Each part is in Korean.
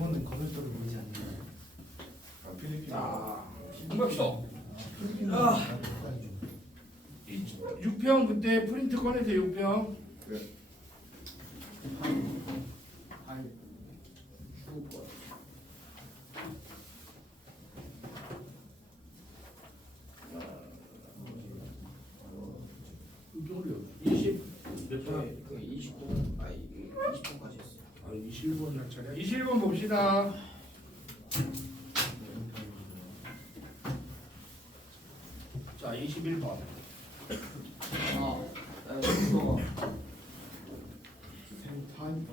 일본은 거들떠를 보이지 않나요? 필리핀. 봅시다. 6평 그때 프린트 꺼내세요. 6평. 네. 이쪽으로요. 20몇 번? 그 20분 아니 20분까지 했어요. 21번 날짜리야. 21번 봅시다. 자, 21번. 이거 센터인가?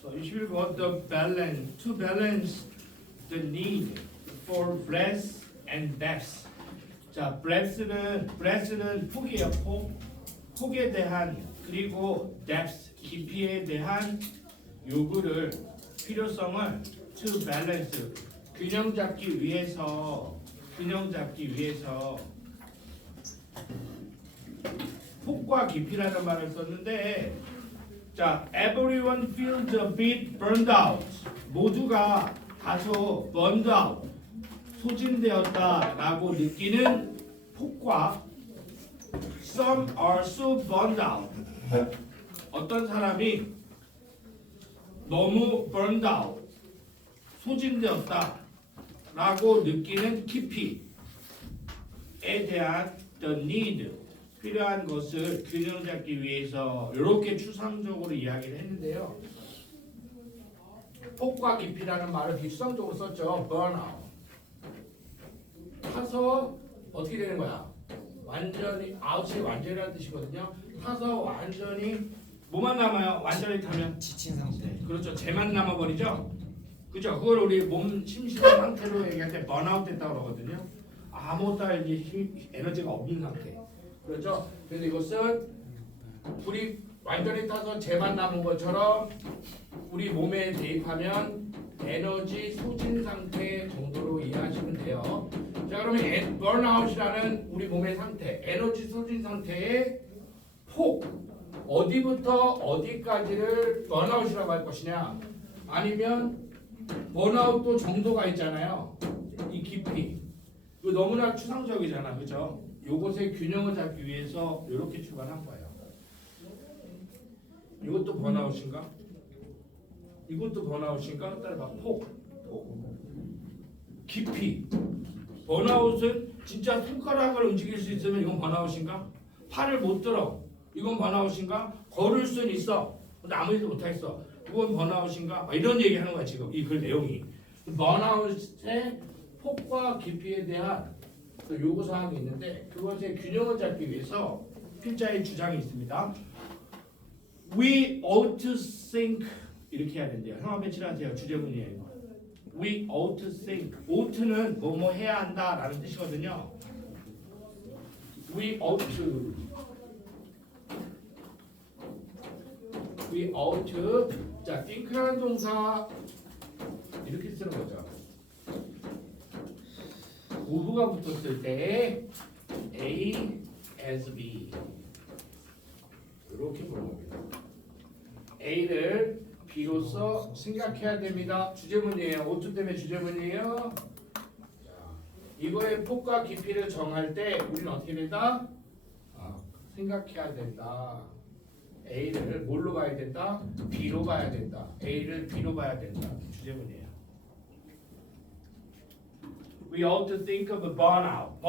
So 21번 to balance the need for breadth and depth. 자, breadth는 폭이에요. 폭에 대한 그리고 depth 깊이에 대한 요구를 필요성을 to balance 균형 잡기 위해서 폭과 깊이라는 말을 썼는데 자, everyone feels a bit burned out. 모두가 다소 burned out, 소진되었다라고 느끼는 폭과 some are so burned out. 어떤 사람이 너무 burned out, 소진되었다라고 느끼는 깊이에 대한 the need, 필요한 것을 균형 잡기 위해서 이렇게 추상적으로 이야기를 했는데요. 폭과 깊이라는 말을 비추상적으로 썼죠. burnout. 타서 어떻게 되는 거야? 완전히 out이 완전이라는 뜻이거든요. 타서 완전히 뭐만 남아요? 완전히 타면 지친 상태. 그렇죠. 재만 남아버리죠. 그죠? 그걸 우리 몸 심심한 상태로 얘기할 때 번아웃 됐다고 그러거든요. 아무것도 할 에너지가 없는 상태. 그렇죠? 그래서 이것은 불이 완전히 타서 재만 남은 것처럼 우리 몸에 대입하면 에너지 소진 상태 정도로 이해하시면 돼요. 자, 그러면 번아웃이라는 우리 몸의 상태, 에너지 소진 상태의 폭, 어디부터 어디까지를 번아웃이라고 할 것이냐, 아니면 번아웃도 정도가 있잖아요. 이 깊이. 이거 너무나 추상적이잖아, 그죠? 요것의 균형을 잡기 위해서 이렇게 출발한 거예요. 이것도 번아웃인가? 이것도 번아웃인가? 따라봐. 폭. 깊이. 번아웃은 진짜 손가락을 움직일 수 있으면 이건 번아웃인가? 팔을 못 들어. 이건 번아웃인가? 걸을 수는 있어. 근데 아무 일도 못하겠어. 이건 번아웃인가? 이런 얘기하는 거야 지금 이 글 내용이. 번아웃의 폭과 깊이에 대한 요구 사항이 있는데 그것의 균형을 잡기 위해서 필자의 주장이 있습니다. We ought to think 이렇게 해야 된대요. 형아 배치하세요. 주제문이에요. We ought to think. ought는 뭐뭐 해야 한다라는 뜻이거든요. We ought to. We ought to. 자, think라는 동사 이렇게 쓰는 거죠. 오브가 붙었을 때 A as B 이렇게 보는 겁니다. A를 B로서 생각해야 됩니다. 주제문이에요. 오투 때문에 주제문이에요. 자, 이거의 폭과 깊이를 정할 때 우리는 어떻게 된다? 생각해야 된다. A를 뭘로 봐야 된다? B로 봐야 된다. A를 B로 봐야 된다. 주제문이에요. We ought to think of a burnout.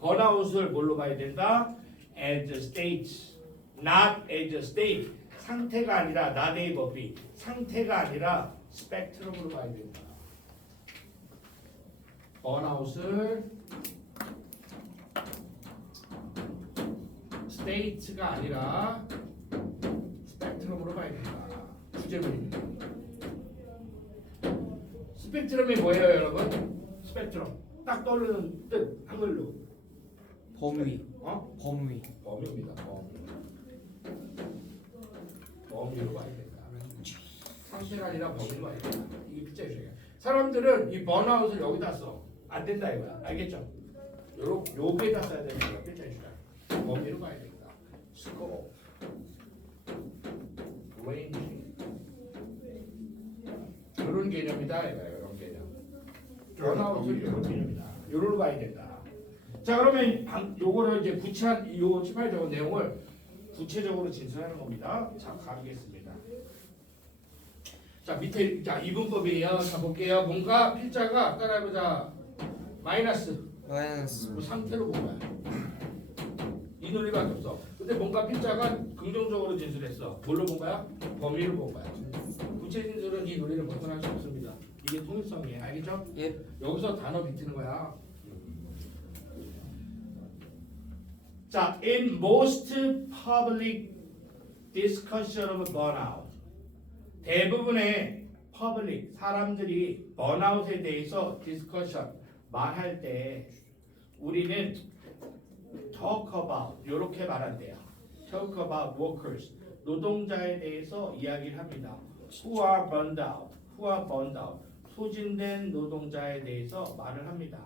번아웃을 뭘로 봐야 된다? As a state, not as a state. 상태가 아니라 not A but B. 상태가 아니라 스펙트럼으로 봐야 된다. 번아웃을 state가 아니라 스펙트럼으로 봐야 된다. 주제문입니다. 스펙트럼이 뭐예요, 여러분? 스펙트럼. 딱 떠오르는 뜻 한글로. 범위. 범위입니다. 범위로 봐야 된다. 상태가 아니라 범위로 봐야 된다. 이게 필자 주장이야. 사람들은 이 번아웃을 여기다 써. 안 된다 이거야. 알겠죠? 요게다 써야 되는 거야. 필자 주장. 범위로 봐야 된다. 스코어. 개념이다 이거예요. 이런 개념. 번아웃은 이런 개념이다. 요걸로 봐야 된다. 자 그러면 요거를 이제 구체한 요 치발적인 내용을 구체적으로 진술하는 겁니다. 자 가보겠습니다. 자 밑에 자 이분법이에요. 자 볼게요. 뭔가 필자가 따라해보자. 마이너스 뭐 상태로 본 거야. 이 논리밖에 없어. 근데 뭔가 필자가 긍정적으로 진술했어. 뭘로 본 거야? 범위를 본 거야. 구체 진술은 이 논리를 벗어날 수 없습니다. 이게 통일성이에요. 알겠죠? 예. 여기서 단어 비트는 거야. 자, in most public discussion of burnout, 대부분의 public 사람들이 번아웃에 대해서 discussion 말할 때 우리는 talk about 이렇게 말한대요. talk about workers 노동자에 대해서 이야기를 합니다. who are burned out 소진된 노동자에 대해서 말을 합니다.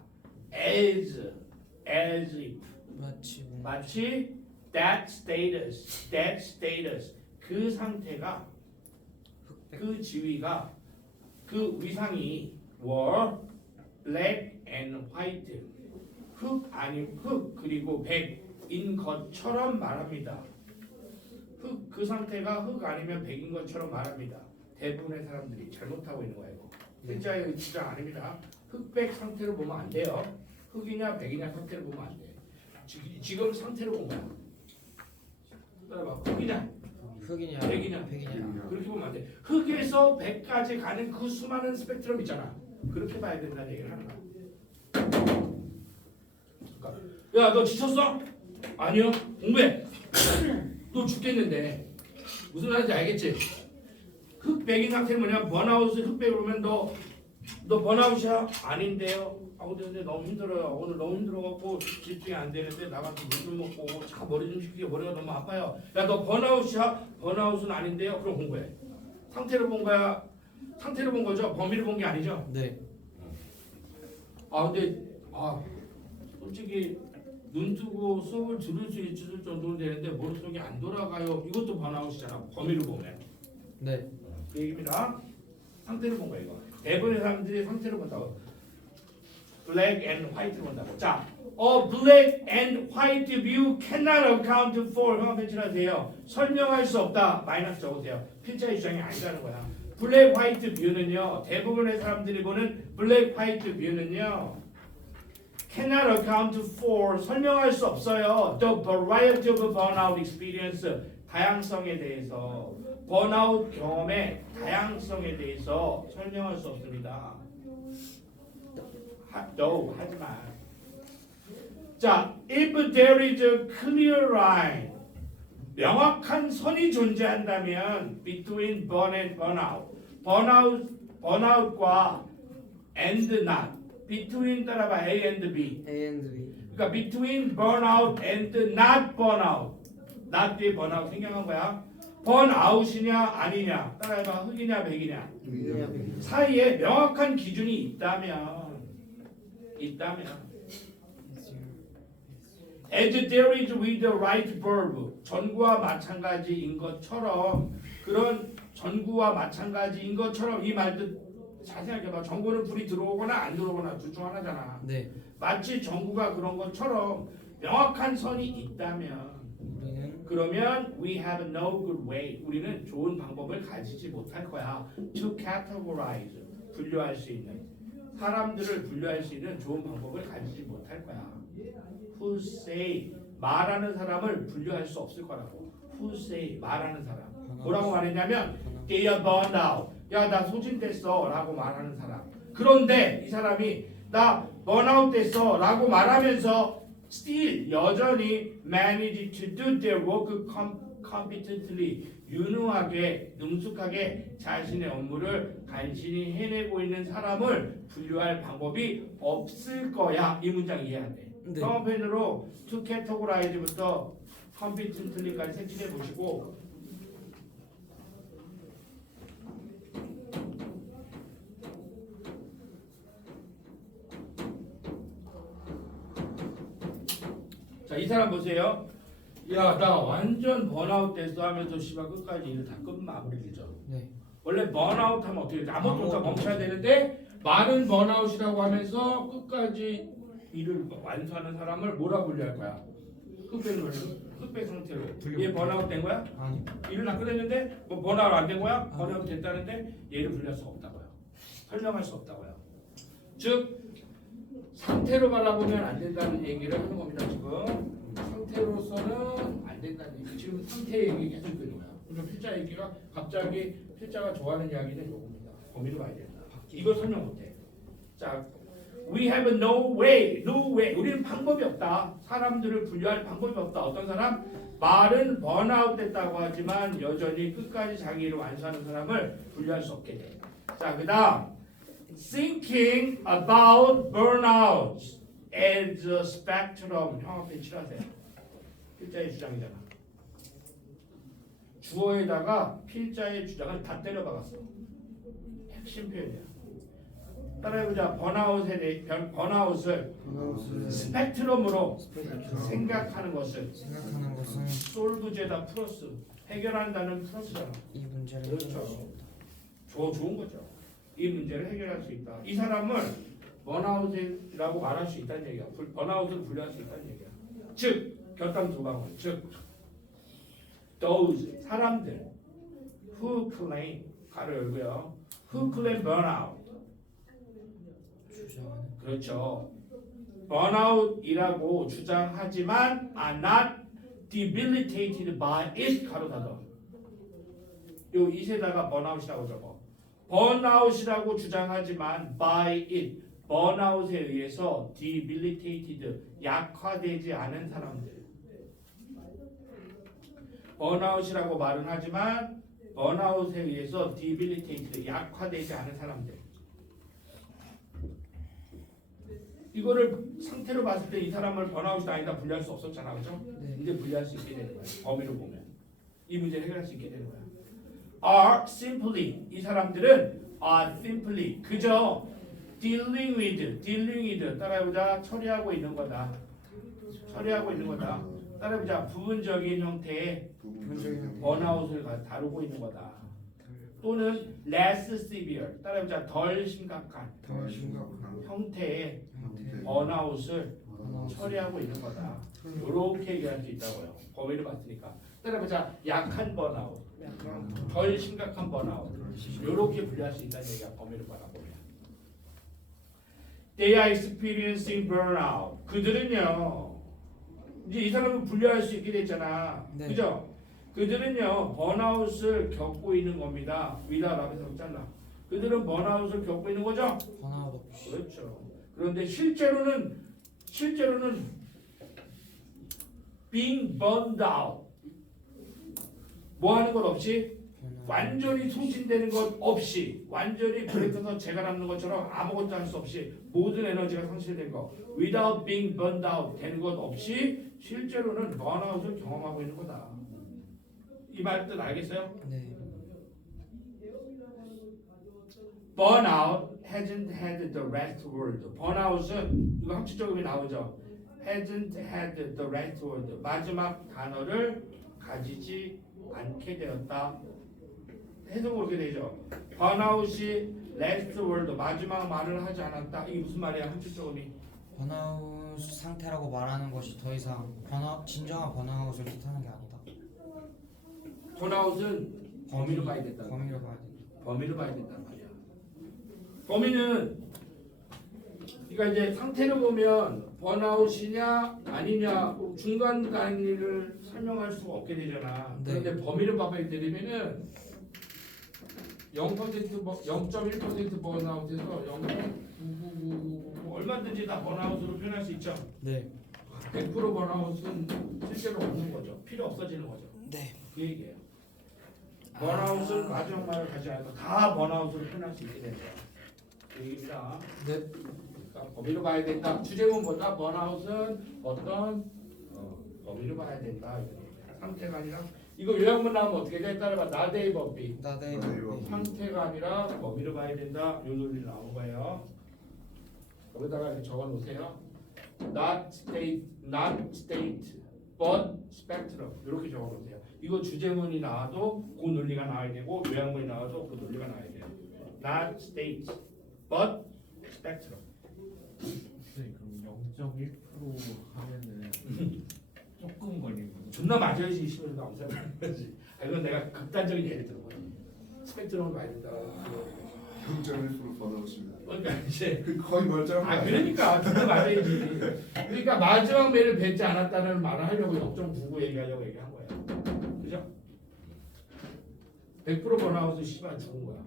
as if 마치 that status 그 상태가 그 지위가 그 위상이 were black and white 흑 아닌 흑 그리고 백인 것처럼 말합니다. 흑 그 상태가 흑 아니면 백인 것처럼 말합니다. 대부분의 사람들이 잘못하고 있는 거예요. 필자의 주장 아닙니다. 흑백 상태로 보면 안 돼요. 흑이냐 백이냐 상태로 보면 안 돼. 지금 상태로 본 거야. 따라봐. 흑이냐 백이냐 그렇게 보면 안 돼. 흑에서 백까지 가는 그 수많은 스펙트럼 있잖아. 그렇게 봐야 된다는 얘기를 하는 거야. 야, 너 지쳤어? 아니요. 공부해. 너 죽겠는데. 무슨 말인지 알겠지? 흑백인 상태는 뭐냐? 번아웃을 흑백으로 보면 너 번아웃이야? 아닌데요. 아 근데 너무 힘들어요. 오늘 너무 힘들어갖고 집중이 안 되는데 나가서 물 좀 먹고 자 머리 좀 식히고 머리가 너무 아파요. 야 너 번아웃이야? 번아웃은 아닌데요. 그럼 공부해. 상태를 본 거야. 상태를 본 거죠. 범위를 본 게 아니죠. 네. 아 근데 솔직히 눈 뜨고 수업을 들을 수 있을 정도는 되는데 머릿속이 안 돌아가요. 이것도 번아웃이잖아. 범위를 보면. 네. 그 얘기입니다. 상태를 본 거야 이거. 대부분의 사람들이 상태를 본다고. black and white를 본다고. 자, a black and white view cannot account for 형아 펜칠하세요. 설명할 수 없다. 마이너스 적으세요. 필자의 주장이 아니라는 거야. black white view는요. 대부분의 사람들이 보는 black white view는요. cannot account for 설명할 수 없어요. The variety of burnout experience 다양성에 대해서 번아웃 경험의 다양성에 대해서 설명할 수 없습니다. 하지만 자, if there is a clear line 명확한 선이 존재한다면 between burn and burnout 번아웃과 and not between 따라봐 A and B 그러니까 between burnout and not burnout not 뒤에 burnout 생략한 거야. 번아웃이냐 아니냐 따라해봐. 흑이냐 백이냐 사이에 명확한 기준이 있다면 as there is with the right verb 전구와 마찬가지인 것처럼 그런 전구와 마찬가지인 것처럼 이 말도 잘 생각해봐. 전구는 불이 들어오거나 안 들어오거나 둘 중 하나잖아. 네. 마치 전구가 그런 것처럼 명확한 선이 있다면 그러면 we have no good way 우리는 좋은 방법을 가지지 못할 거야. to categorize 분류할 수 있는 사람들을 분류할 수 있는 좋은 방법을 가지지 못할 거야. who say 말하는 사람을 분류할 수 없을 거라고. who say 말하는 사람 뭐라고 말했냐면 they are burned out 야 나 소진됐어 라고 말하는 사람. 그런데 이 사람이 나 번아웃 됐어 라고 말하면서 still 여전히 manage to do their work competently 유능하게 능숙하게 자신의 업무를 간신히 해내고 있는 사람을 분류할 방법이 없을 거야. 이 문장 이해해야 돼. 네. 영어펜으로 to categorize부터 competently까지 색칠해 보시고 자, 이 사람 보세요. 야, 나 완전 번아웃 됐어 하면서 씨발 끝까지 일을 다 끝마무리죠. 네. 원래 번아웃 하면 어떻게 되지? 아무것도 없다 멈춰야 되는데 말은 번아웃이라고 하면서 끝까지 일을 완수하는 사람을 뭐라고 분류할 거야? 흑백 상태로. 얘 번아웃 된 거야? 아니. 일을 다 끝냈는데 뭐 번아웃 안 된 거야? 번아웃 됐다는데 얘를 분류할 수가 없다고요. 설명할 수 없다고요. 즉 상태로 바라보면 안 된다는 얘기를 하는 겁니다. 지금 상태로서는 안 된다는 얘기. 지금 상태 얘기 계속 되는 거야. 그럼 필자 얘기가 갑자기 필자가 좋아하는 이야기는 이겁니다. 범위를 봐야 된다. 이거 설명 못해. 자, we have no way, no way. 우리는 방법이 없다. 사람들을 분류할 방법이 없다. 어떤 사람? 말은 번아웃 됐다고 하지만 여전히 끝까지 자기 일을 완수하는 사람을 분류할 수 없게 돼. 자, 그다음 thinking about burnout as a spectrum. 형 앞에 칠하세요. 필자의 주장이잖아. 주어에다가 필자의 주장을 다 때려 박았어. 핵심 표현이야. 따라해보자. 번아웃을 스펙트럼으로 생각하는 것은 솔브제다 플러스 해결한다는 플러스잖아. 이 문제를 그렇죠. 좋은 거죠. 이 문제를 해결할 수 있다. 이 사람을 번아웃이라고 말할 수 있다는 얘기야. 번아웃을 분류할 수 있다는 얘기야. 즉 결단 두 방울. 즉 those 사람들 who claim 가로 열고요. who claim burnout. 주장하는. 그렇죠. 번아웃이라고 주장하지만 are not debilitated by it 가로 닫아. 요 이세다가 번아웃이라고 적어. 번아웃이라고 주장하지만 by it 번아웃에 의해서 debilitated 약화되지 않은 사람들. 번아웃이라고 말은 하지만 번아웃에 의해서 debilitated 약화되지 않은 사람들. 이거를 상태로 봤을 때 이 사람을 번아웃이 아니다 분류할 수 없었잖아, 그죠? 네. 이제 분류할 수 있게 되는 거야. 범위로 보면 이 문제를 해결할 수 있게 되는 거야. Are simply 이 사람들은 are simply 그저 dealing with 따라해보자 처리하고 있는 거다. 처리하고 있는 거다. 따라해보자 부분적인 형태의 번아웃을 다루고 있는 거다. 또는 less severe 따라해보자 덜 심각한 형태의 번아웃을 처리하고 있는 거다. 이렇게 얘기할 수 있다고요. 범위를 봤으니까. 따라해보자 약한 번아웃, 덜 심각한 번아웃 이렇게 분류할 수 있다는 얘기가 범위를 바라보면. They are experiencing burnout. 그들은요. 이제 이 사람은 분류할 수 있게 됐잖아. 네. 그죠? 그들은요 번아웃을 겪고 있는 겁니다. 위다 라면서 잘라. 그들은 번아웃을 겪고 있는 거죠. 번아웃 없이. 그렇죠. 그런데 실제로는 being burned out 뭐 하는 것 없이 완전히 소진되는 것 없이 완전히 불에 떠서 재가 남는 것처럼 아무것도 할 수 없이 모든 에너지가 상실된 거 without being burned out 되는 것 없이 실제로는 번아웃을 경험하고 있는 거다. 이 말 뜻 알겠어요? 네. Burnout hasn't had the rest word. 번아웃은 이거 학칙적음이 나오죠. hasn't had the rest word. 마지막 단어를 가지지 않게 되었다. 해석은 그렇게 되죠. 번아웃이 last word 마지막 말을 하지 않았다. 이게 무슨 말이야? 학칙적음이. 번아웃 상태라고 말하는 것이 더 이상 진정한 번아웃을 뜻하는 게 아니다. 번아웃은 범위로 봐야 된다. 범위로 봐야 된다. 범위를 봐야 된단 말이야. 범위는 그러니까 이제 상태를 보면 번아웃이냐 아니냐 중간 단위를 설명할 수가 없게 되잖아. 네. 그런데 범위를 봐야 되려면은 0.1% 번아웃에서 0.999 얼마든지 다 번아웃으로 표현할 수 있죠. 네. 100% 번아웃은 실제로 없는 거죠. 필요 없어지는 거죠. 네. 그 얘기예요. 번아웃은 마지막 말을 가지 않고 다 번아웃으로 표현할 수 있게 된다. 그 얘기입니다. 네. 그러니까 범위로 봐야 된다. 주제문보다 번아웃은 어떤 범위로 봐야 된다. 상태가 아니라 이거 요약문 나오면 어떻게 돼? 따라봐. 나대의 법비. 나대. 상태가 아니라 범위로 봐야 된다. 요 논리 나온 거예요. 여기다가 이렇게 적어 놓으세요. Not state but spectrum 이렇게 적어보세요. 이거 주제문이 나와도 그 논리가 나와야 되고 요약문이 나와도 그 논리가 나와야 돼요. Not states, but spectrum. 그럼 0.1% 하면은 조금 걸리는 거죠. 존나 맞아야지 시험에서 나오잖아. 이건 내가 극단적인 예를 들어 보여. 스펙트럼을 봐야 된다. 0.1% 번아웃입니다. 그러니까 이제 거의 멀쩡한 거 아니에요? 그러니까 존나 맞아야지. 그러니까 마지막 매를 뱉지 않았다는 말을 하려고 0.99 얘기하려고 얘기한 거야. 그죠? 100% 번아웃은 씨발 죽은 거야.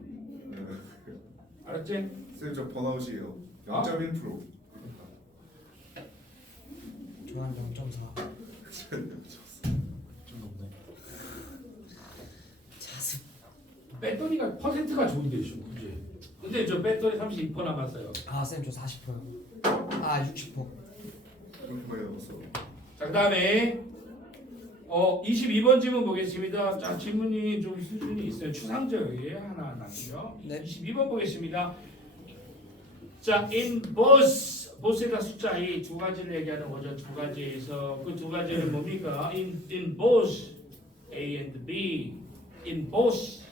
알았지? 쌤, 저 번아웃이에요. 아? 0.1%. 저한 0.4. 좀 높네. 자습. 배터리가 퍼센트가 좋은데 좀 그지? 근데 저 배터리 32% 남았어요. 쌤 저 40%요. 60%. 그렇게 많이 남았어. 자 그다음에 22번 질문 보겠습니다. 자 질문이 좀 수준이 있어요. 추상적이에요. 하나 남기죠. 네. 22번 보겠습니다. 자 in both에다 숫자 이 두 가지를 얘기하는 거죠. 두 가지에서 그 두 가지는 뭡니까? in both A and B in both.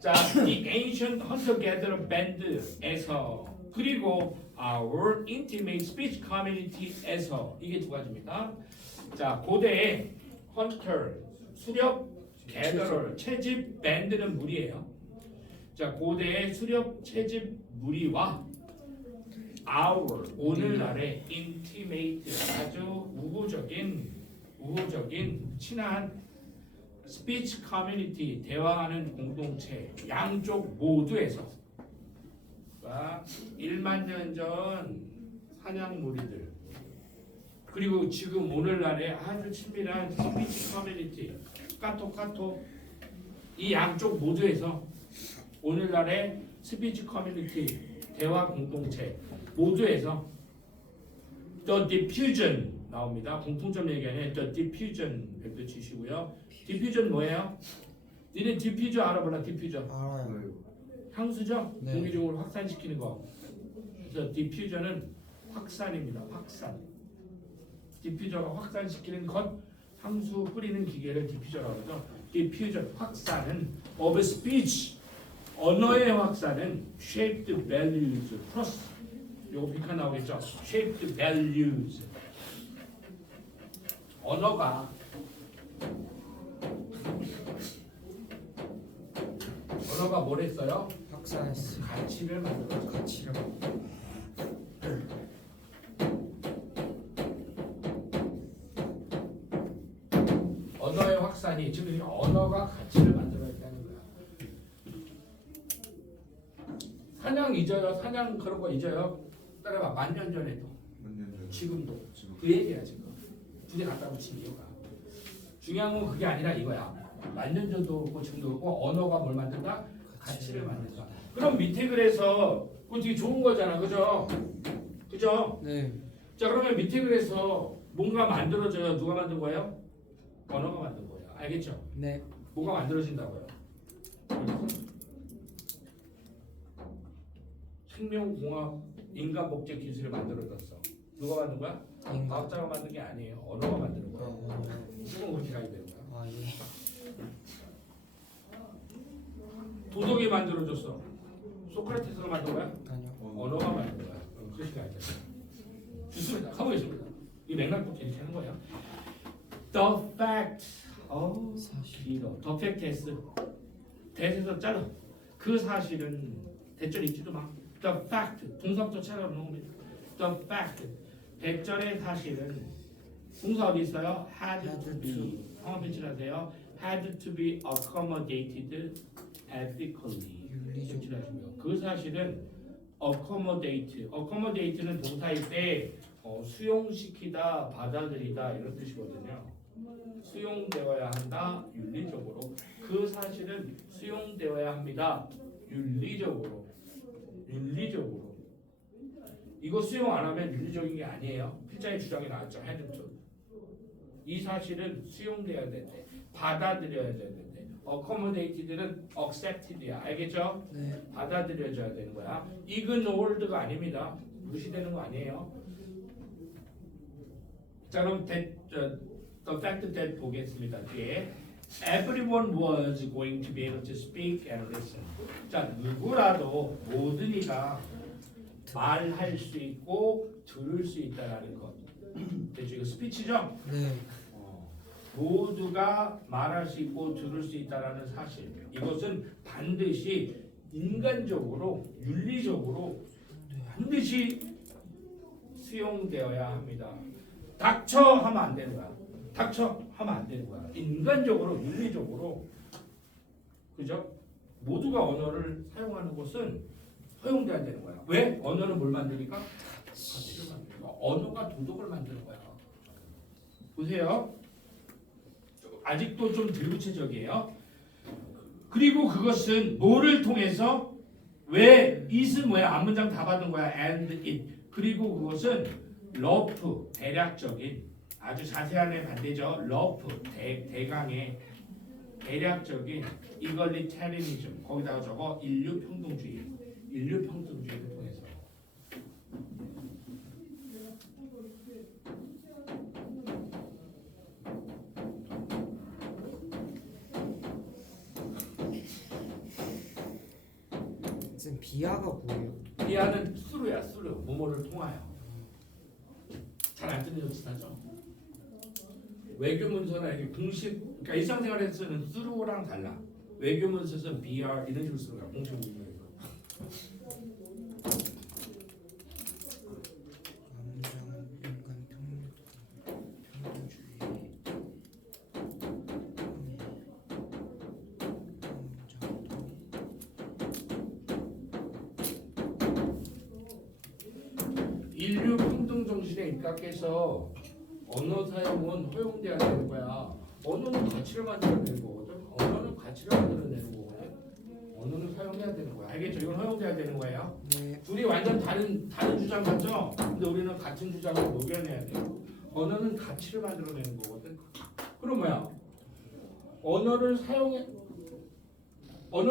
자, the ancient hunter-gatherer band에서 그리고 our intimate speech community에서 이게 두 가지입니다. 자, 고대의 hunter 수렵, gatherer 채집, band는 무리예요. 자, 고대의 수렵, 채집 무리와 our 오늘날의 intimate 아주 우호적인 친한 스피치 커뮤니티 대화하는 공동체 양쪽 모두에서 1만 년 전 사냥무리들 그리고 지금 오늘날의 아주 친밀한 스피치 커뮤니티 카톡 이 양쪽 모두에서 오늘날의 스피치 커뮤니티 대화 공동체 모두에서 The diffusion 나옵니다. 공통점 얘기하는 The diffusion 별표 치시고요. 디퓨전 뭐예요? 니네 디퓨저 알아보나 디퓨저? 알아요. 향수죠? 네. 공기 중으로 확산시키는 거. 그래서 디퓨저는 확산입니다. 확산. 디퓨저가 확산시키는 것, 향수 뿌리는 기계를 디퓨저라고 하죠. 디퓨저 확산은 of speech 언어의 확산은 shaped values plus 요거 빅한 나오겠죠? shaped values 언어가 뭘 했어요? 확산했어. 가치를 만들어서 가치를. 언어의 확산이 지금 언어가 가치를 만들어냈다는 거야. 사냥 잊어요. 사냥 그런 거 잊어요. 따라봐. 1000년 전에도 몇년 전? 지금도 지금. 그 얘기야 지금. 두 개 갖다 붙인 이유가. 중요한 건 그게 아니라 이거야. 1000년 전도 그렇고 지금도 그렇고 언어가 뭘 만든다? 가치를 만든다. 그럼 밑에 글에서 그거 되게 좋은 거잖아. 그죠? 그죠? 네. 자 그러면 밑에 글에서 뭔가 만들어져요. 누가 만든 거예요? 언어가 만든 거예요. 알겠죠? 네. 뭐가 만들어진다고요? 생명공학 인간 복제 기술을 만들어졌어. 누가 만든 거야? 인간. 과학자가 만든 게 아니에요. 언어가 만드는 거야. 언어. 그건 그렇게 가야 되는 거야. 예. 도덕이 만들어졌어. 소크라테스가 만든 거야? 아니요. 언어가 만든 거야. 그렇게 가야 돼. 좋습니다. 가보겠습니다. 이 맥락부터 이렇게 하는 거야. The fact. 사실. 길어. The fact has. 대에서 잘라. 그 사실은 대절 읽지도 마. The fact. 동사부터 찾아오는 겁니다. The fact. 대절의 사실은 동사 어디 있어요? Had to be. 상황 배치하세요. Had to be accommodated ethically. 배치하시고요. 그 사실은 accommodate. accommodate는 동사일 때 수용시키다, 받아들이다 이런 뜻이거든요. 수용되어야 한다, 윤리적으로. 그 사실은 수용되어야 합니다, 윤리적으로. 윤리적으로. 이거 수용 안 하면 윤리적인 게 아니에요. 필자의 주장이 나왔죠. 헤드투. 이 사실은 수용돼야 되는데, 받아들여야 되는데, accommodated는 accepted야. 알겠죠? 네. 받아들여져야 되는 거야. ignored가 아닙니다. 무시되는 거 아니에요. 자 그럼 the fact that 보겠습니다. 뒤에 everyone was going to be able to speak and listen. 자, 누구라도 모든 이가 말할 수 있고 들을 수 있다라는 것. 대충 이거 스피치죠? 네. 모두가 말할 수 있고 들을 수 있다라는 사실. 이것은 반드시 인간적으로 윤리적으로 반드시 수용되어야 합니다. 닥쳐 하면 안 되는 거야. 닥쳐 하면 안 되는 거야. 인간적으로 윤리적으로 그죠? 모두가 언어를 사용하는 것은 허용돼야 되는 거야. 왜? 언어는 뭘 만드니까? 가치를 만드는 거야. 언어가 도덕을 만드는 거야. 보세요. 아직도 좀 들구체적이에요. 그리고 그것은 뭐를 통해서 왜 it은 뭐야? 앞문장 다 받은 거야. and it. 그리고 그것은 rough 대략적인 아주 자세한 애 반대죠. rough 대강의 대략적인 egalitarianism 거기다가 저거 인류평등주의를 통해서 쌤 비하가 뭐예요? 비하는 수루야 수루 뭐뭐를 통하여 잘 안 듣는 비슷하죠. 외교 문서나 이렇게 공식 그러니까 일상생활에서 쓰는 수루랑 달라. 외교 문서에서는 BR 이런 식으로 쓰는 거야. 공식 문서에서. 앞문장은 인간 평등주의. 인류 평등 정신에 입각해서 언어 사용은 허용돼야 되는 거야. 언어는 가치를 만들어내는 거거든. 언어는 가치를 만들어내는 거거든. 언어는 사용해야 되는 거야. 알겠죠? 이건 허용돼야 되는 거예요. 네. 둘이 완전 다른 주장 같죠? 근데 우리는 같은 주장을 녹여내야 돼요. 언어는 가치를 만들어내는 거거든. 그럼 뭐야? 언어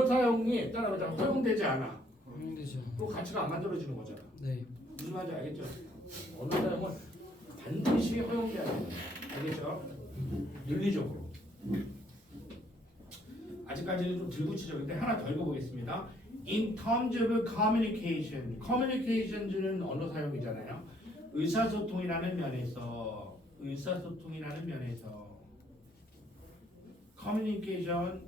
사용이 따라가자 허용되지 않아. 힘들죠. 또 가치가 안 만들어지는 거잖아. 네. 무슨 말인지 알겠죠? 언어 사용은 반드시 허용돼야 돼요. 알겠죠? 윤리적으로. 아직까지는 좀 들구치적인데 하나 더 읽어보겠습니다. In terms of communication, communications는 언어 사용이잖아요. 의사소통이라는 면에서 communication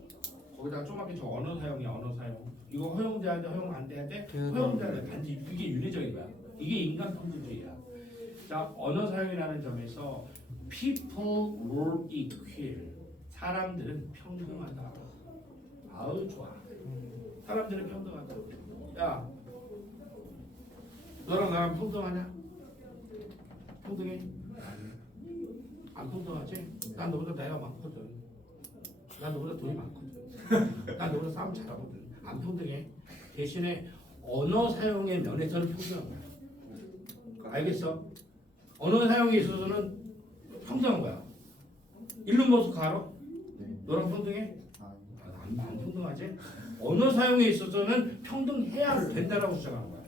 거기다가 조그맣게 저 언어 사용이야. 언어 사용. 이거 허용돼야 돼, 허용 안 돼야 돼? 허용돼야 돼. 반드시 이게 윤리적인 거야. 이게 인간 평등주의야. 자, 언어 사용이라는 점에서 people were equal. 사람들은 평등하다. 아우 좋아. 사람들은 평등하다. 야, 너랑 나랑 평등하냐? 평등해? 안 평등하지? 난 너보다 나이가 많거든. 난 너보다 돈이 많거든. 난 너보다 싸움 잘하거든. 안 평등해. 대신에 언어 사용의 면에서는 평등한 거야. 알겠어? 언어 사용에 있어서는 평등한 거야. 일론 머스크 알아? 너랑 평등해? 안 평등하지? 언어 사용에 있어서는 평등해야 된다라고 주장하는 거야.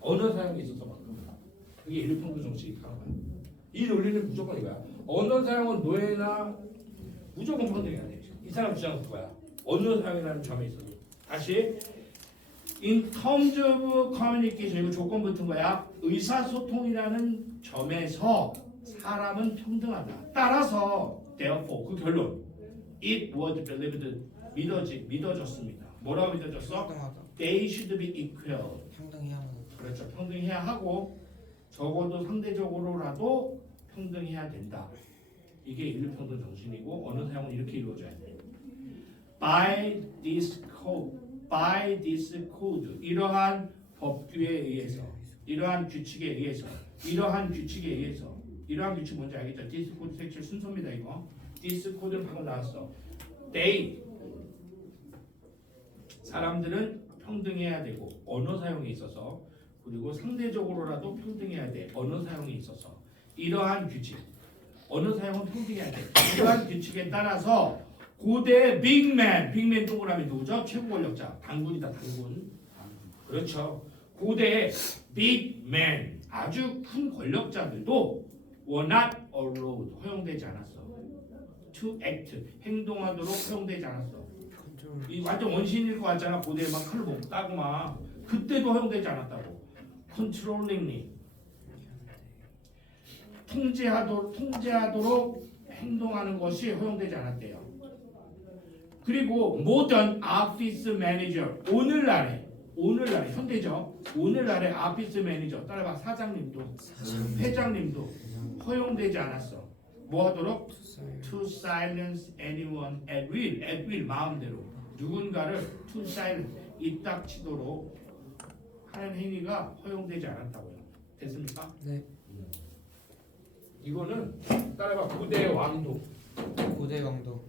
언어 사용에 있어서만큼. 그게 인류평등 정책이 하는 거야. 이 논리는 무조건 이거야. 언어 사용은 노예나 무조건 평등해야 돼. 이 사람 주장은 그거야. 언어 사용이라는 점에 있어서. 다시 in terms of communication 이거 조건 붙은 거야. 의사소통이라는 점에서 사람은 평등하다. 따라서 therefore 그 결론 it was believed 믿어졌습니다. 뭐라고 믿어졌어? 평등하다. They should be equal. 평등해야 하는. 그렇죠. 평등해야 하고 적어도 상대적으로라도 평등해야 된다. 이게 인류평등 정신이고 언어 사용은 이렇게 이루어져야 돼. By this code 이러한 법규에 의해서 이러한 규칙에 의해서 이러한 규칙 뭔지 알겠죠? this code 색칠 순서입니다. 이거 this code는 방금 나왔어. they 사람들은 평등해야 되고 언어 사용에 있어서 그리고 상대적으로라도 평등해야 돼. 언어 사용에 있어서 이러한 규칙 언어 사용은 평등해야 돼. 이러한 규칙에 따라서 고대 빅맨 동그라미 누구죠? 최고 권력자 당군이다. 당군. 그렇죠. 고대 빅맨 아주 큰 권력자들도 were not allowed 허용되지 않았어. to act 행동하도록 허용되지 않았어. 컨트롤 이 완전 원시인일 것 같잖아. 고대에 막 칼을 못 따고 막 그때도 허용되지 않았다고. controllingly 통제하도록 행동하는 것이 허용되지 않았대요. 그리고 modern office manager 오늘날에 현대죠. 오늘날의 office manager 따라봐 사장님도 회장님도 허용되지 않았어. 뭐 하도록? to silence anyone at will 마음대로 누군가를 to silence 입닥치도록 하는 행위가 허용되지 않았다고요. 됐습니까? 네. 이거는 따라봐 고대의 왕도 고대 왕도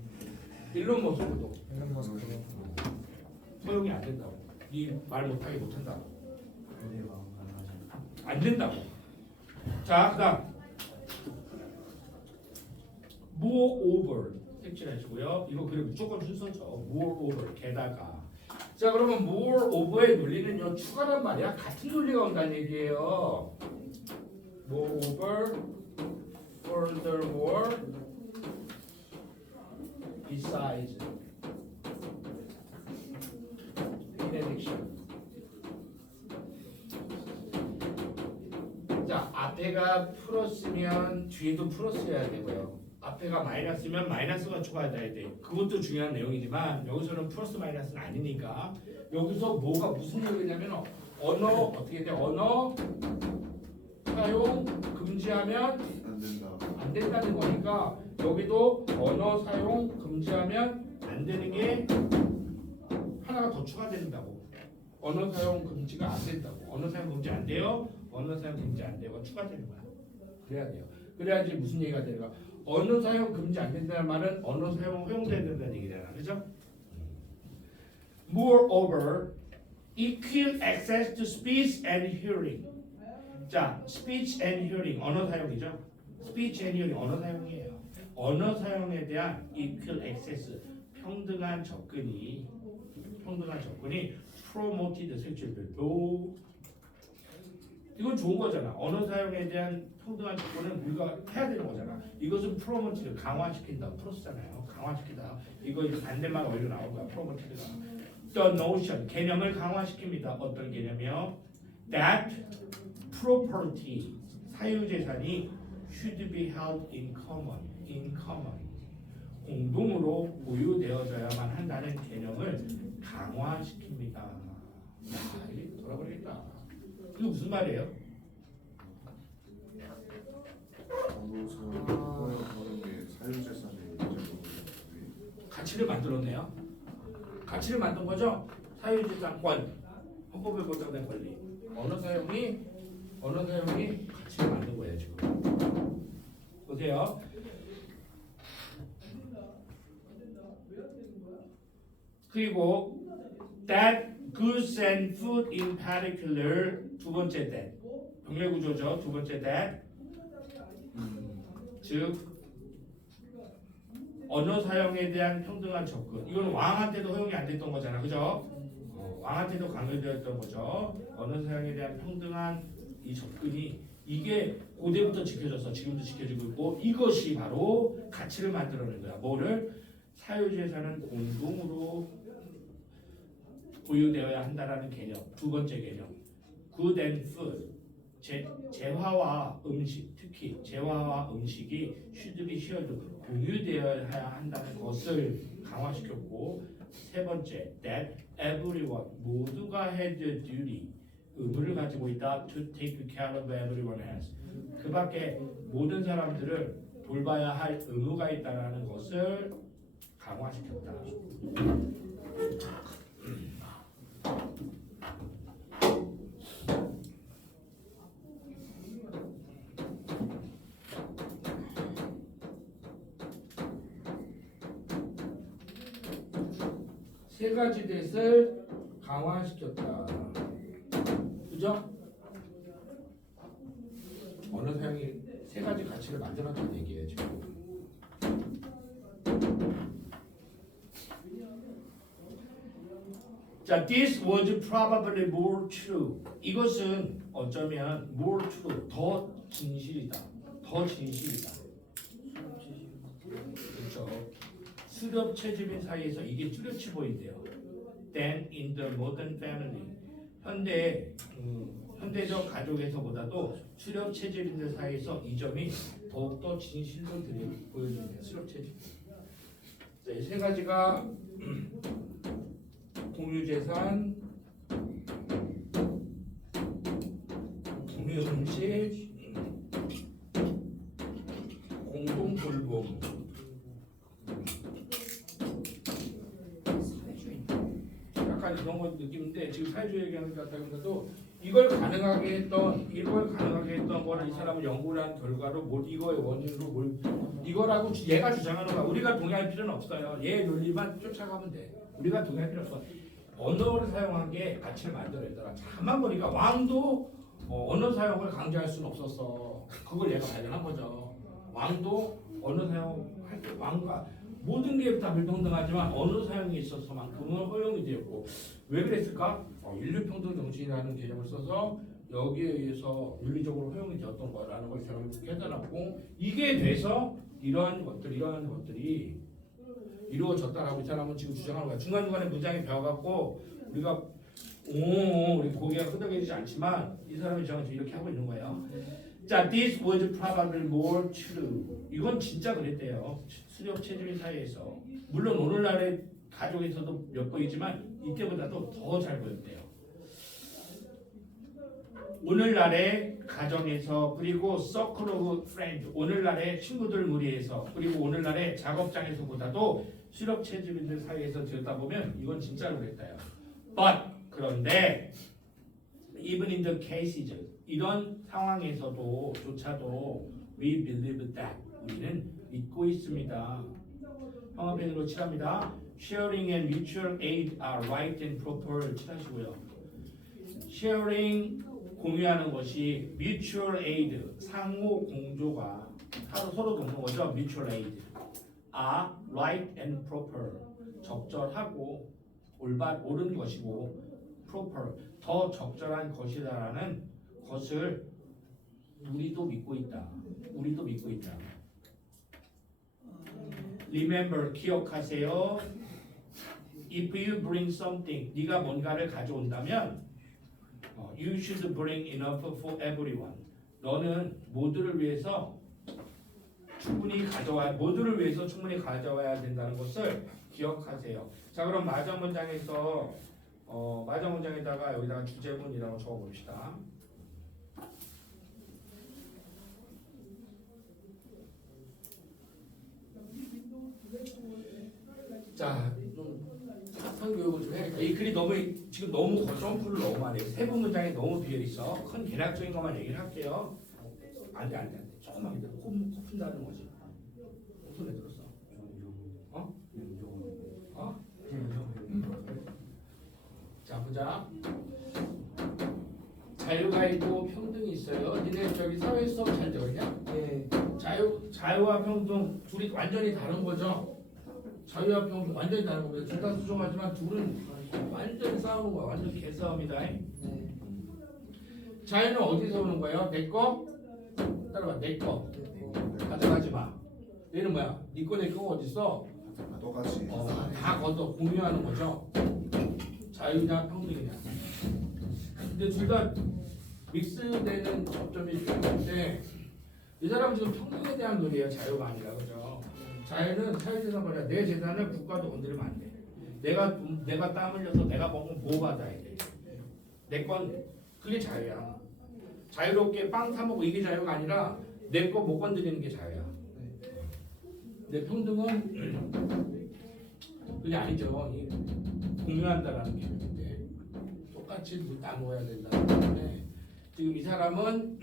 일론 머스크도 일론 머스크 허용이 안 된다고. 이 말 못하게 못한다고. 고대 왕 가능하지. 안 된다고. 자, 그다음 moreover 색칠하시고요. 이거 그래 무조건 순서죠. moreover 게다가. 자, 그러면 moreover의 논리는요 추가란 말이야. 같은 논리가 온다는 얘기예요. moreover, furthermore, besides, in addition. 자, 앞에가 플러스면 뒤에도 플러스여야 되고요. 앞에가 마이너스면 마이너스가 추가돼야 돼. 그것도 중요한 내용이지만 여기서는 플러스 마이너스는 아니니까 여기서 뭐가 무슨 얘기냐면 언어 어떻게 돼? 언어 사용 금지하면 안 된다. 안 된다는 거니까 여기도 언어 사용 금지하면 안 되는 게 하나가 더 추가된다고. 언어 사용 금지가 안 된다고. 언어 사용 금지 안 돼요. 언어 사용 금지 안 돼요가 추가되는 거야. 그래야 돼요. 그래야지 무슨 얘기가 되는가? 언어 사용 금지 안 된다는 말은 언어 사용 허용돼야 된다는 얘기잖아. 그죠? Moreover, equal access to speech and hearing. 자, speech and hearing 언어 사용이죠. speech and hearing 언어 사용이에요. 언어 사용에 대한 equal access 평등한 접근이 promoted 색칠별로 이건 좋은 거잖아. 언어 사용에 대한 평등한 접근은 우리가 해야 되는 거잖아. 이것은 프로모티를 강화시킨다. 플러스잖아요. 강화시키다. 이거 반대말 어디로 나올 거야. 프로모티가. The notion 개념을 강화시킵니다. 어떤 개념이요? That property 사유재산이 should be held in common 공동으로 보유되어져야만 한다는 개념을 강화시킵니다. 야, 이게 돌아버리겠다. 이거 무슨 말이에요? 언어 게 사유재산의 문제로 가치를 만들었네요. 가치를 만든 거죠. 사유재산권, 헌법에 보장된 권리. 언어 사용이 가치를 만든 거예요 지금. 보세요. 그리고 that goods and food in particular 두 번째 that 병렬 구조죠. 두 번째 that 즉 언어 사용에 대한 평등한 접근. 이건 왕한테도 허용이 안 됐던 거잖아, 그죠? 왕한테도 강요되었던 거죠. 언어 사용에 대한 평등한 이 접근이 이게 고대부터 지켜져서 지금도 지켜지고 있고 이것이 바로 가치를 만들어낸 거야. 뭐를? 사유재산은 공동으로 보유되어야 한다라는 개념. 두 번째 개념. Good and food. 재화와 음식, 특히 재화와 음식이 should be shared, 공유되어야 한다는 것을 강화시켰고 세 번째, that everyone, 모두가 had a duty, 의무를 가지고 있다 to take care of everyone else. 그 밖에 모든 사람들을 돌봐야 할 의무가 있다는 것을 강화시켰다. 세 가지 뜻을 강화시켰다. 그죠? 언어 사용이 세 가지 가치를 만들었다는 얘기예요 지금. 자, this was probably more true. 이것은 어쩌면 more true, 더 진실이다. 더 진실이다. 수렵 채집인 사이에서 이게 뚜렷이 보인대요. Than in the modern family. 현대적 가족에서보다도 수렵 채집인들 사이에서 이 점이 더욱더 진실로 보여줍니다. 수렵 채집. 자, 이 세 가지가 공유재산, 공유음식, 공동돌봄. 약간 그런 거 느낌인데 지금 사회주의 얘기하는 것 같다면서도 이걸 가능하게 했던 거를 이 사람은 연구를 한 결과로 이거의 원인으로 이거라고 얘가 주장하는 거야. 우리가 동의할 필요는 없어요. 얘 논리만 쫓아가면 돼. 우리가 동의할 필요 없어. 언어를 사용한 게 가치를 만들어냈더라. 다만 보니까 왕도 언어 사용을 강제할 수는 없었어. 그걸 얘가 발견한 거죠. 왕도 언어 사용할 때 왕과 모든 게 다 불평등하지만 언어 사용에 있어서만큼은 허용이 되었고 왜 그랬을까? 인류평등 정신이라는 개념을 써서 여기에 의해서 윤리적으로 허용이 되었던 거라는 걸 제가 깨달았고 이게 돼서 이러한 것들이 이루어졌다라고 이 사람은 지금 주장하는 거야. 중간중간에 문장이 배워갖고 우리가 우리 고개가 끄덕여지지 않지만 이 사람의 주장은 지금 이렇게 하고 있는 거예요. 자, this was probably more true. 이건 진짜 그랬대요. 수렵 체질인 사이에서. 물론 오늘날의 가족에서도 몇 번이지만 이때보다도 더 잘 보였대요. 오늘날의 가정에서 그리고 circle of friends, 오늘날의 친구들 무리에서 그리고 오늘날의 작업장에서보다도 수렵 체질인들 사이에서 들여다보면 이건 진짜로 그랬대요. But 그런데 even in the cases 이런 상황에서조차도 we believe that 우리는 믿고 있습니다. 형아펜으로 칠합니다. Sharing and mutual aid are right and proper 칠하시고요. Sharing 공유하는 것이 mutual aid 상호 공조가 서로 돕는 거죠. mutual aid are right and proper 적절하고 옳은 것이고 proper 더 적절한 것이다라는 것을 우리도 믿고 있다. Remember 기억하세요. If you bring something 네가 뭔가를 가져온다면 you should bring enough for everyone. 너는 모두를 위해서 충분히 가져와야 된다는 것을 기억하세요. 자, 그럼 마저 문장에다가 여기다가 주제문이라고 적어봅시다. 자, 사탕 교육을 좀 해야겠다. 이 글이 지금 너무 점프를 너무 많이 해요. 세부 문장에 너무 비어 있어. 큰 개략적인 것만 얘기를 할게요. 안 돼. 조금만 기다려. 코 푼다는 거지. 손에 들었어. 자, 보자. 자유가 있고 평등이 있어요. 니네 저기 사회 수업 잘 되었냐? 네. 자유와 평등 둘이 완전히 다른 거죠. 자유와 평등 완전히 다른 겁니다. 둘 다 수정하지만 둘은 완전히 싸우는 거야. 완전 개싸움이다. 네. 자유는 어디서 오는 거예요? 내 거? 따라봐. 내 거. 가져가지 마. 얘는 뭐야? 네 거 내 거가 어딨어? 똑같이. 다 걷어. 공유하는 거죠. 자유냐 평등이냐. 근데 둘 다 믹스되는 접점이 있는데 이 사람은 지금 평등에 대한 논리예요. 자유가 아니라 그죠? 자유는 사회재산 거래야. 내 재산을 국가도 건드리면 안 돼. 내가 땀 흘려서 내가 먹으면 보호받아야 돼. 내 건 그게 자유야. 자유롭게 빵 사 먹고 이게 자유가 아니라 내 거 못 건드리는 게 자유야. 내 평등은 그게 아니죠. 공유한다라는 개념인데 똑같이 나누어야 된다는 건데 지금 이 사람은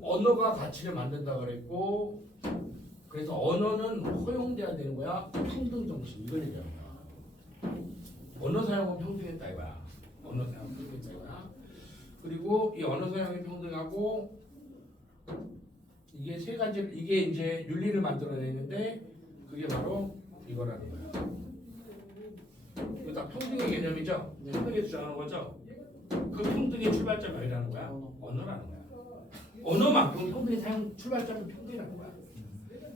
언어가 가치를 만든다 그랬고 그래서 언어는 허용돼야 되는 거야. 평등 정신 이걸 얘기하는 거야. 언어 사용은 평등했다 이거야. 언어 사용 평등했다 이거야. 그리고 이 언어 사용이 평등하고 이게 세 가지 이게 이제 윤리를 만들어내는데 그게 바로 이거라는 거야. 이거 다 평등의 개념이죠. 평등에 주장하는 거죠. 그 평등의 출발점이 어디라는 거야? 언어라는 거야. 언어만큼 평등의 사용 출발점은 평등이라는 거야.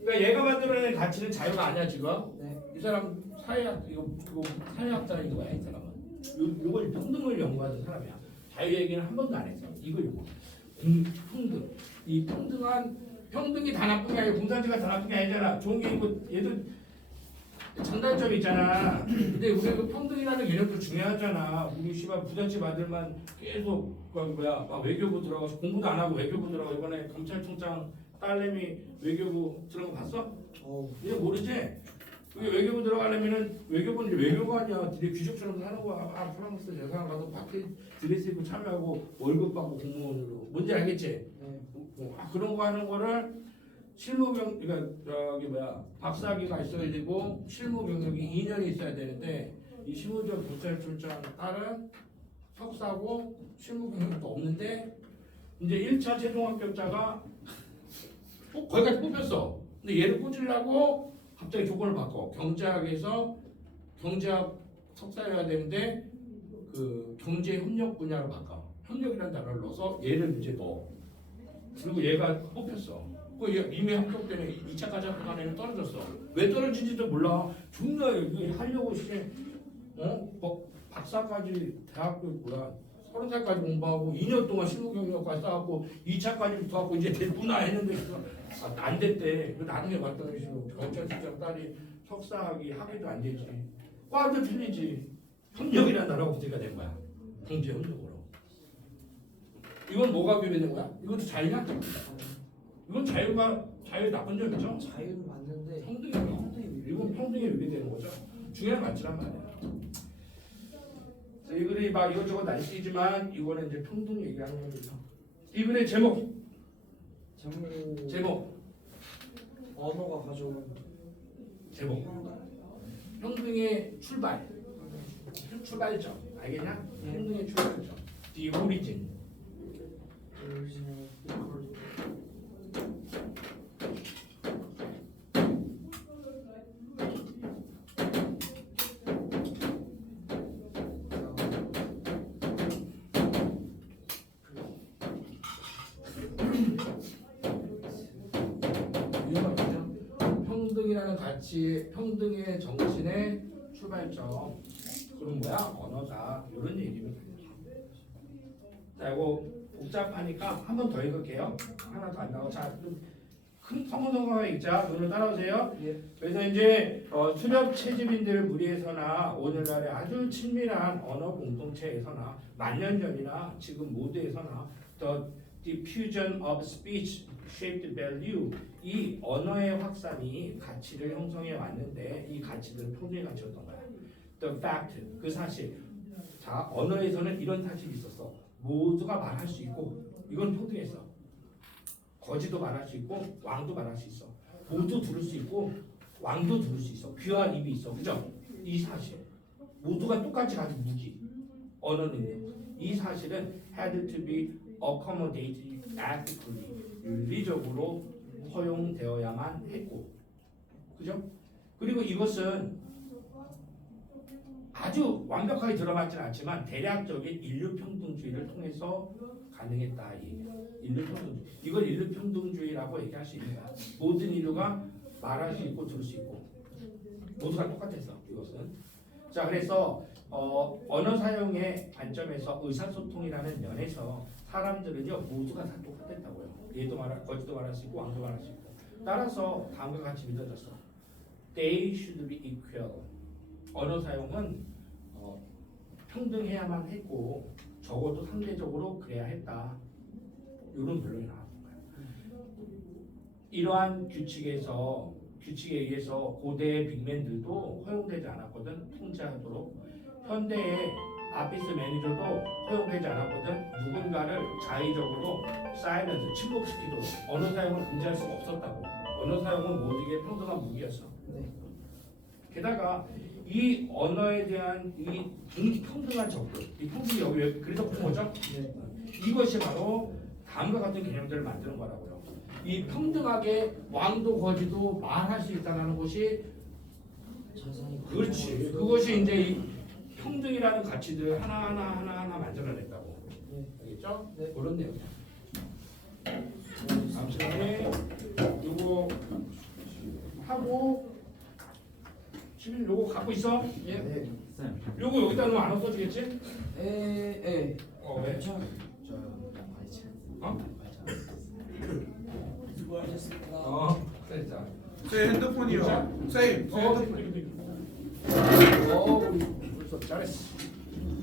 그러니까 얘가 만들어낸 가치는 자유가 아니야 지금. 네. 이 사람 사회학 이거 사회학자인 거야 이 사람은. 요걸 평등을 연구하는 사람이야. 자유 얘기는 한 번도 안 했어. 이거 요거. 평등. 이 평등이 다 나쁜 게 아니고 공산주의가 다 나쁜 게 아니잖아. 좋은 게 있고 얘도 장단점이 있잖아. 근데 우리 그 평등이라는 개념도 중요하잖아. 우리 씨발 부잣집 아들만 계속 막 외교부 들어가서 공부도 안 하고 외교부 들어가 이번에 검찰총장 딸내미 외교부 들어간 거 봤어? 얘 모르지? 그게 외교부 들어가려면은 외교부는 이제 외교가 아니야. 니네 귀족처럼 사는 거야. 아 프랑스 대사관 가서 파티 드레스 입고 참여하고 월급 받고 공무원으로. 뭔지 알겠지? 그런 거 하는 거를 그러니까 박사학위가 있어야 되고 실무 경력이 2년이 있어야 되는데 이 실무적 경찰출장 딸은 석사고 실무 경력도 없는데 이제 1차 최종 합격자가 거기까지 뽑혔어. 근데 얘를 꽂으려고 갑자기 조건을 바꿔. 경제학에서 경제학 석사여야 되는데 그 경제협력 분야로 바꿔. 협력이라는 단어를 넣어서 얘를 이제 넣어. 그리고 얘가 뽑혔어. 그 이미 합격 때문에 2차까지 합격한 애는 떨어졌어. 왜 떨어진지도 몰라. 존나 이거 하려고 박사까지 대학교 30살까지 공부하고 2년 동안 실무 경력까지 쌓았고 2차까지 붙어갖고 이제 됐구나 했는데 안 됐대. 나중에 봤더니 경찰실장 딸이 석사학위 학위도 안 되지. 과도 틀리지. 협력이라는 단어가 붙으니까 된 거야. 경제 협력으로. 이건 뭐가 비례된 거야? 이것도 자유냐? 이건 자유 나쁜 점이죠. 자유는 맞는데 평등이요. 이건 평등에 위배되는 거죠. 중요한 가치란 말이야. 이 글이 막 이것저것 날씨지만 이거는 이제 평등 얘기하는 겁니다. 이 글의 제목. 언어가 가져온 제목. 평등의 출발점. 알겠냐? 평등의 출발점. The origin. 평등이라는 가치, 평등의 정신의 출발점. 그런 뭐야? 언어다. 이런 얘기면 되겠죠. 자, 이거 복잡하니까 한 번 더 읽을게요. 하나 더 안 나오고. 자, 큰 서문서가 읽자. 눈을 따라오세요. 그래서 이제 수렵 채집인들 무리에서나 오늘날의 아주 친밀한 언어 공동체에서나 만년 전이나 지금 모두에서나 The diffusion of speech shaped value, 이 언어의 확산이 가치를 형성해 왔는데 이 가치들은 평등의 가치였던 거야. The fact, 그 사실. 자, 언어에서는 이런 사실이 있었어. 모두가 말할 수 있고 이건 평등했어. 거지도 말할 수 있고 왕도 말할 수 있어. 모두 들을 수 있고 왕도 들을 수 있어. 귀와 입이 있어. 그죠? 이 사실. 모두가 똑같이 가진 무기. 언어 능력. 이 사실은 had to be accommodated ethically. 윤리적으로 허용되어야만 했고. 그죠? 그리고 이것은 아주 완벽하게 들어맞지는 않지만 대략적인 인류평등주의를 통해서 가능했다. 인류평등주의. 이걸 인류평등주의라고 얘기할 수 있는 거야. 모든 인류가 말할 수 있고 들을 수 있고 모두가 똑같았어. 이것은. 자, 그래서 언어 사용의 관점에서 의사소통이라는 면에서 사람들은요 모두가 다 똑같았다고요. 얘도 거지도 말할 수 있고 왕도 말할 수 있고. 따라서 다음과 같이 믿어졌어. They should be equal. 언어 사용은 평등해야만 했고 적어도 상대적으로 그래야 했다. 이런 결론이 나왔던 거야. 이러한 규칙에 의해서 고대의 빅맨들도 허용되지 않았거든. 통제하도록. 현대의 아피스 매니저도 허용되지 않았거든. 누군가를 자의적으로 사이런스, 침묵시키도록. 언어 사용을 금지할 수가 없었다고. 언어 사용은 모두에게 평등한 무기였어. 게다가 이 언어에 대한 이 평등한 접근, 이 평등이 여기 왜 그래서 붙은 거죠? 이것이 바로 다음과 같은 개념들을 만드는 거라고요. 이 평등하게 왕도 거지도 말할 수 있다는 것이 그렇지. 그것이 이제 이 평등이라는 가치들을 하나하나 만들어냈다고. 알겠죠? 그런 내용이야. 다음 시간에 이거 하고 지금 요거 갖고 있어? 예. 쌤. 요거 여기다 넣으면 안 없어지겠지? 에. 왜? 괜찮아. 저 많이 참. 어? 수고하셨습니다. 됐다. 제 핸드폰이요. 쌤, 제 핸드폰. 벌써 잘했어.